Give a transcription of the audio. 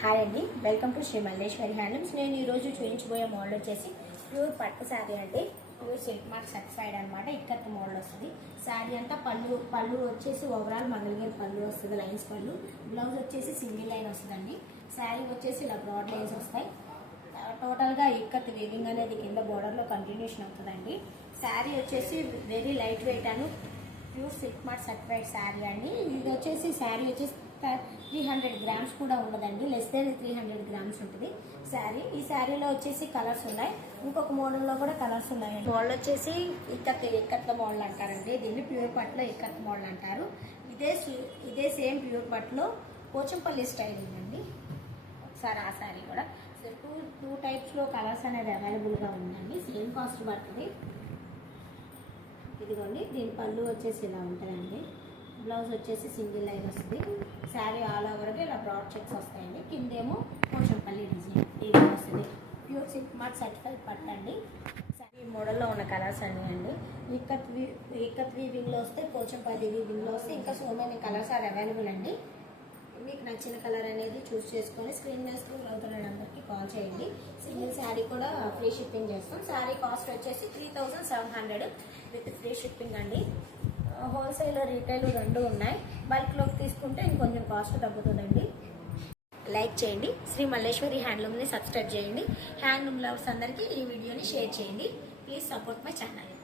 Hi అండి, welcome to Shri Malleswari handlooms. నేను ఈరోజు చూపించబోయే మోడల్ వచ్చేసి ప్యూర్ పట్టు శారీ అండి. ప్యూర్ సిల్క్ మార్క్ సర్టిఫైడ్ అనమాట. ఇక్కత్ మోడల్ వస్తుంది. శారీ అంతా పళ్ళు వచ్చేసి ఓవరాల్ మంగళగిరి పళ్ళు వస్తుంది, లైన్స్ పళ్ళు. బ్లౌజ్ వచ్చేసి సింగిల్ లైన్ వస్తుందండి. శారీ వచ్చేసి ఇలా బ్రాడ్ లైన్స్ వస్తాయి. టోటల్గా ఇక్కత్ వీవింగ్ అనేది కింద బోర్డర్లో కంటిన్యూషన్ అవుతుందండి. శారీ వచ్చేసి వెరీ లైట్ వెయిట్ అని pure silk mark certified sari అండి. ఇది వచ్చేసి శారీ వచ్చేసి 300 గ్రామ్స్ కూడా ఉండదండి, లెస్ దెన్ 300 గ్రామ్స్ ఉంటుంది శారీ. ఈ శారీలో వచ్చేసి కలర్స్ ఉన్నాయి, ఇంకొక మోడల్లో కూడా కలర్స్ ఉన్నాయి. మోడల్ వచ్చేసి ఇక్కత్ల మోడల్ అంటారండి. దీన్ని ప్యూర్ పట్టులో ఇక్కత్ మోడల్ అంటారు. ఇదే సేమ్ ప్యూర్ పట్టులో పోచంపల్లి స్టైల్ ఉందండి. ఒకసారి ఆ శారీ కూడా టూ టైప్స్లో కలర్స్ అనేది అవైలబుల్గా ఉందండి. సేమ్ కాస్ట్ పడుతుంది. ఇదిగోండి, దీని పళ్ళు వచ్చేసి ఇలా ఉంటుందండి. బ్లౌజ్ వచ్చేసి సింగిల్ లైన్ వస్తుంది. శారీ ఆల్ ఓవర్గా ఇలా బ్రాడ్ చెక్స్ వస్తాయండి. కిందేమో పోచంపల్లి డిజైన్ ఇది వస్తుంది. ప్యూర్ సిల్క్ మార్క్ సర్టిఫైడ్ పట్టు అండి. ఈ మోడల్లో ఉన్న కలర్స్ అన్నీ అండి. ఇక్కత్ వీవింగ్లో వస్తే, పోచంపల్లి వీవింగ్లో వస్తే, ఇంకా so many colours are available అండి. మీకు నచ్చిన కలర్ అనేది చూస్ చేసుకొని స్క్రీన్ మీద స్క్రీన్ అవుతున్న నెంబర్కి కాల్ చేయండి. సింగిల్ శారీ కూడా ఫ్రీ షిప్పింగ్ చేస్తాం. శారీ కాస్ట్ వచ్చేసి 3700 విత్ ఫ్రీ షిప్పింగ్ అండి. హోల్సేల్ రీటైల్ రెండు ఉన్నాయి. బల్క్లోకి తీసుకుంటే ఇంకొంచెం కాస్ట్ తగ్గుతుందండి. లైక్ చేయండి, శ్రీ మల్లేశ్వరి హ్యాండ్లూమ్ని సబ్స్క్రైబ్ చేయండి. హ్యాండ్లూమ్ లవర్స్ అందరికీ ఈ వీడియోని షేర్ చేయండి. Please support my channel.